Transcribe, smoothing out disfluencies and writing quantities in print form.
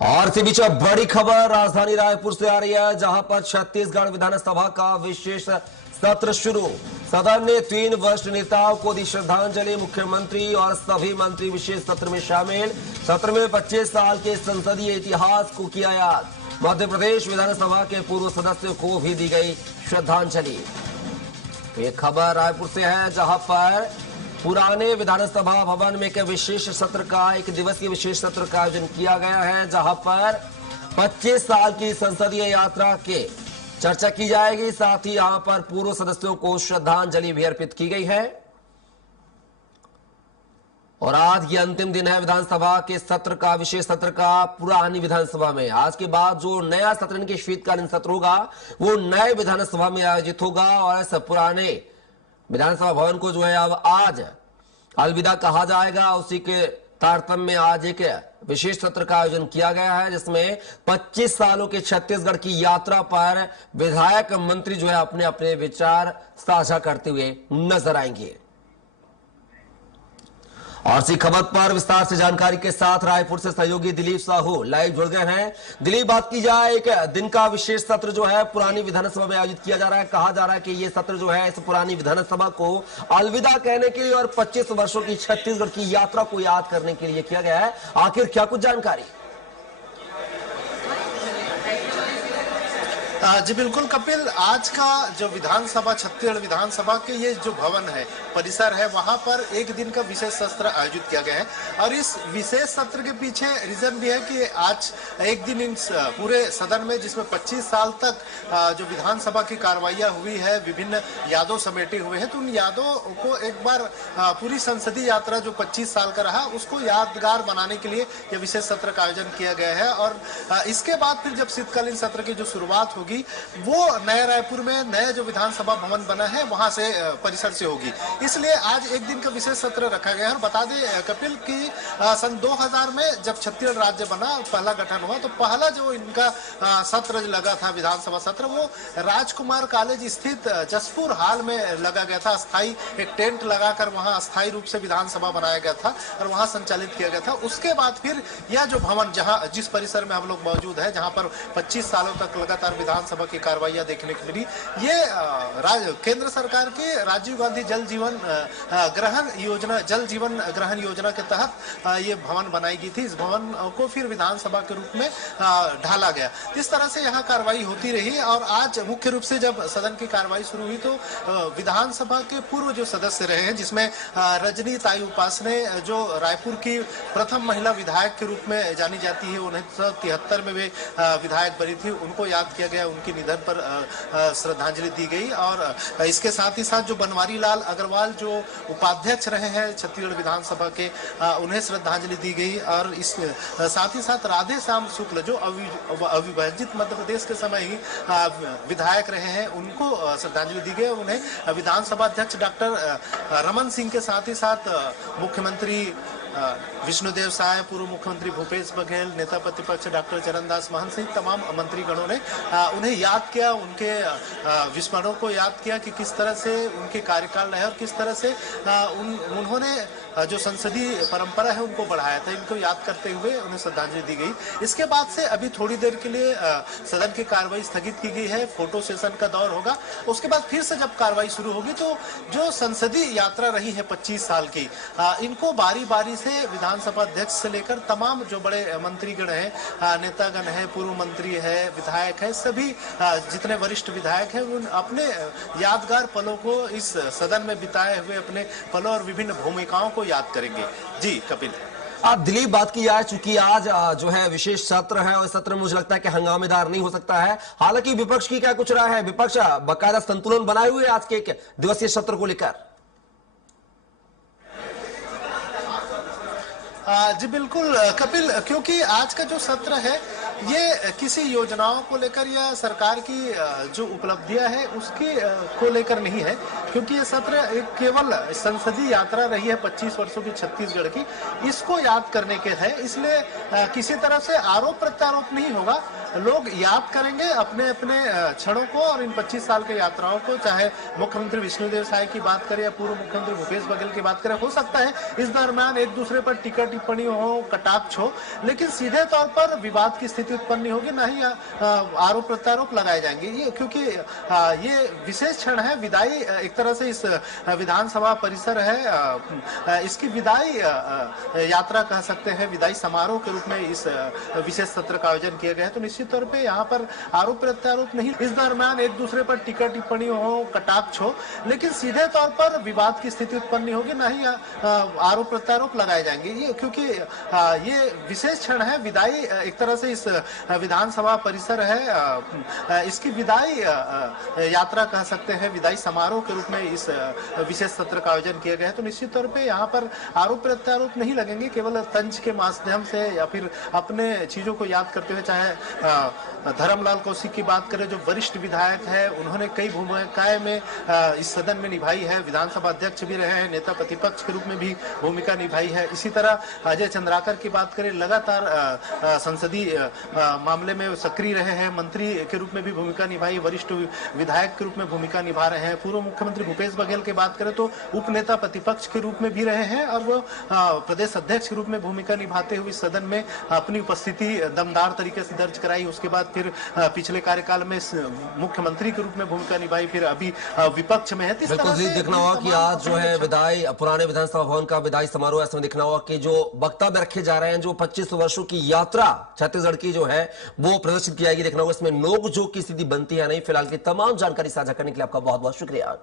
और इसी बीच बड़ी खबर राजधानी रायपुर से आ रही है, जहां पर छत्तीसगढ़ विधानसभा का विशेष सत्र शुरू। सदन ने 3 वरिष्ठ नेताओं को दी श्रद्धांजलि। मुख्यमंत्री और सभी मंत्री विशेष सत्र में शामिल। सत्र में 25 साल के संसदीय इतिहास को किया याद। मध्य प्रदेश विधानसभा के पूर्व सदस्यों को भी दी गई श्रद्धांजलि। ये खबर रायपुर से है, जहां पर पुराने विधानसभा भवन में एक विशेष सत्र का, एक दिवसीय विशेष सत्र का आयोजन किया गया है, जहां पर 25 साल की संसदीय यात्रा के चर्चा की जाएगी। साथ ही यहां पर पूर्व सदस्यों को श्रद्धांजलि भी अर्पित की गई है। और आज ये अंतिम दिन है विधानसभा के सत्र का, विशेष सत्र का पुरानी विधानसभा में। आज के बाद जो नया सत्र, इनके शीतकालीन सत्र होगा, वो नए विधानसभा में आयोजित होगा। और इस पुराने विधानसभा भवन को जो है अब आज अलविदा कहा जाएगा। उसी के तारतम्य में आज एक विशेष सत्र का आयोजन किया गया है, जिसमें 25 सालों के छत्तीसगढ़ की यात्रा पर विधायक मंत्री जो है अपने अपने विचार साझा करते हुए नजर आएंगे। और इसी खबर पर विस्तार से जानकारी के साथ रायपुर से सहयोगी दिलीप साहू लाइव जुड़ गए हैं। दिलीप, बात की जाए, एक दिन का विशेष सत्र जो है पुरानी विधानसभा में आयोजित किया जा रहा है। कहा जा रहा है कि ये सत्र जो है इस पुरानी विधानसभा को अलविदा कहने के लिए और 25 वर्षों की छत्तीसगढ़ की यात्रा को याद करने के लिए किया गया है। आखिर क्या कुछ जानकारी? जी बिल्कुल कपिल, आज का जो विधानसभा, छत्तीसगढ़ विधानसभा के ये जो भवन है, परिसर है, वहां पर एक दिन का विशेष सत्र आयोजित किया गया है। और इस विशेष सत्र के पीछे रीजन भी है कि आज एक दिन इन पूरे सदन में, जिसमें 25 साल तक जो विधानसभा की कार्रवाइयां हुई है, विभिन्न यादों समेटे हुए हैं, तो उन यादों को एक बार पूरी संसदीय यात्रा जो 25 साल का रहा, उसको यादगार बनाने के लिए यह विशेष सत्र का आयोजन किया गया है। और इसके बाद फिर जब शीतकालीन सत्र की जो शुरुआत होगी, वो नए रायपुर में नया जो विधानसभा भवन बना है वहां से, परिसर से होगी। इसलिए आज एक दिन का विशेष सत्र रखा गया है। और बता दें कपिल की सन 2000 में जब छत्तीसगढ़ राज्य बना, पहला गठन हुआ, तो पहला जो इनका सत्र लगा था, विधानसभा सत्र, वो राजकुमार कॉलेज स्थित जसपुर हाल में लगा गया था। स्थायी एक टेंट लगाकर वहां अस्थायी रूप से विधानसभा बनाया गया था और वहां संचालित किया गया था। उसके बाद फिर यह जो भवन, जहां जिस परिसर में हम लोग मौजूद है, जहां पर 25 सालों तक लगातार विधानसभा की कार्रवाइयां देखने के लिए, ये केंद्र सरकार के राजीव गांधी जल जीवन ग्रहण योजना के तहत ये भवन बनाई गई थी। इस भवन को फिर विधानसभा के रूप में ढाला गया। इस तरह से यहाँ कार्रवाई होती रही। और आज मुख्य रूप से जब सदन की कार्रवाई शुरू हुई, तो विधानसभा के पूर्व जो सदस्य रहे हैं, जिसमें रजनी ताई उपासने, जो रायपुर की प्रथम महिला विधायक के रूप में जानी जाती है, 1973 में वे विधायक बनी थी, उनको याद किया गया, उनके निधन पर श्रद्धांजलि दी गई। और इसके साथ ही साथ जो बनवारी लाल अग्रवाल जो उपाध्यक्ष रहे हैं छत्तीसगढ़ विधानसभा के, उन्हें श्रद्धांजलि दी गई। और इस साथ ही साथ राधे श्याम शुक्ल, जो अविभाजित मध्य प्रदेश के समय ही विधायक रहे हैं, उनको श्रद्धांजलि दी गई। उन्हें विधानसभा अध्यक्ष डॉक्टर रमन सिंह के साथ ही साथ मुख्यमंत्री विष्णुदेव साय, पूर्व मुख्यमंत्री भूपेश बघेल, नेता प्रतिपक्ष डॉक्टर चरणदास महंत सहित तमाम मंत्रीगणों ने उन्हें याद किया, उनके विस्मरणों को याद किया कि किस तरह से उनके कार्यकाल रहे और किस तरह से उन्होंने जो संसदीय परंपरा है उनको बढ़ाया था। इनको याद करते हुए उन्हें श्रद्धांजलि दी गई। इसके बाद से अभी थोड़ी देर के लिए सदन की कार्रवाई स्थगित की गई है, फोटो सेशन का दौर होगा। उसके बाद फिर से जब कार्रवाई शुरू होगी, तो जो संसदीय यात्रा रही है 25 साल की, इनको बारी बारी से विधानसभा अध्यक्ष से लेकर तमाम जो बड़े मंत्रीगण हैं, नेतागण है, पूर्व मंत्री है, विधायक है, सभी जितने वरिष्ठ विधायक हैं, उन अपने यादगार पलों को इस सदन में बिताए हुए अपने पलों और विभिन्न भूमिकाओं को याद करेंगे। जी कपिल। आप दिलीप, बात की जाए, चूंकि आज जो है विशेष सत्र है और इस सत्र में मुझे लगता है कि हंगामेदार नहीं हो सकता है। हालांकि विपक्ष की क्या कुछ राय है? विपक्ष बाकायदा संतुलन बनाए हुए आज के एक दिवसीय सत्र को लेकर। जी बिल्कुल कपिल, क्योंकि आज का जो सत्र है ये किसी योजनाओं को लेकर या सरकार की जो उपलब्धियां है उसकी को लेकर नहीं है, क्योंकि ये सत्र एक केवल संसदीय यात्रा रही है 25 वर्षों की छत्तीसगढ़ की, इसको याद करने के है। इसलिए किसी तरह से आरोप प्रत्यारोप नहीं होगा। लोग याद करेंगे अपने अपने क्षणों को और इन 25 साल के यात्राओं को, चाहे मुख्यमंत्री विष्णुदेव साय की बात करें या पूर्व मुख्यमंत्री भूपेश बघेल की बात करें। हो सकता है इस दरमियान एक दूसरे पर टीका टिप्पणी हो, कटाक्ष हो, लेकिन सीधे तौर पर विवाद की स्थिति उत्पन्न नहीं होगी, ना ही आरोप प्रत्यारोप लगाए जाएंगे। ये क्योंकि ये विशेष क्षण है, विदाई एक तरह से इस विधानसभा परिसर है, इसकी विदाई यात्रा कह सकते हैं, विदाई समारोह के रूप में इस विशेष सत्र का आयोजन किया गया है। तो निश्चित तौर पे यहाँ पर आरोप प्रत्यारोप नहीं, इस दरमियान एक दूसरे पर टीका टिप्पणी हो, कटाक्ष हो, लेकिन सीधे तौर पर विवाद की स्थिति उत्पन्न नहीं होगी, ना ही आरोप प्रत्यारोप लगाए जाएंगे। ये क्योंकि ये विशेष क्षण है, विदाई एक तरह से इस विधानसभा परिसर है, इसकी विदाई यात्रा कह सकते हैं, विदाई समारोह के रूप में इस विशेष सत्र का आयोजन किया गया है। तो निश्चित तौर पे यहाँ पर आरोप प्रत्यारोप नहीं लगेंगे, केवल तंज के माध्यम से या फिर अपने चीजों को याद करते हुए। चाहे धर्मलाल कौशिक की बात करें, जो वरिष्ठ विधायक है, उन्होंने कई भूमिकाएं में इस सदन में निभाई है, विधानसभा अध्यक्ष भी रहे हैं, नेता प्रतिपक्ष के रूप में भी भूमिका निभाई है। इसी तरह अजय चंद्राकर की बात करें, लगातार संसदीय मामले में सक्रिय रहे हैं, मंत्री के रूप में भी भूमिका निभाई, वरिष्ठ विधायक के रूप में भूमिका निभा रहे हैं। पूर्व मुख्यमंत्री भूपेश बघेल की बात करें तो उप नेता प्रतिपक्ष के रूप में भी रहे हैं और वो प्रदेश अध्यक्ष के रूप में भूमिका निभाते हुए सदन में अपनी उपस्थिति दमदार तरीके से दर्ज कराई। उसके बाद फिर पिछले कार्यकाल में मुख्यमंत्री के रूप में भूमिका निभाई, फिर अभी विपक्ष में है। बिल्कुल जी, देखना होगा कि आज जो है विदाई, पुराने विधानसभा भवन का विदाई समारोह, ऐसे में देखना होगा कि जो वक्तव्य रखे जा रहे हैं, जो 25 वर्षों की यात्रा छत्तीसगढ़ की जो है वो प्रदर्शित की जाएगी। देखना होगा इसमें नोक झोंक की स्थिति बनती है नहीं। फिलहाल की तमाम जानकारी साझा करने के लिए आपका बहुत बहुत शुक्रिया।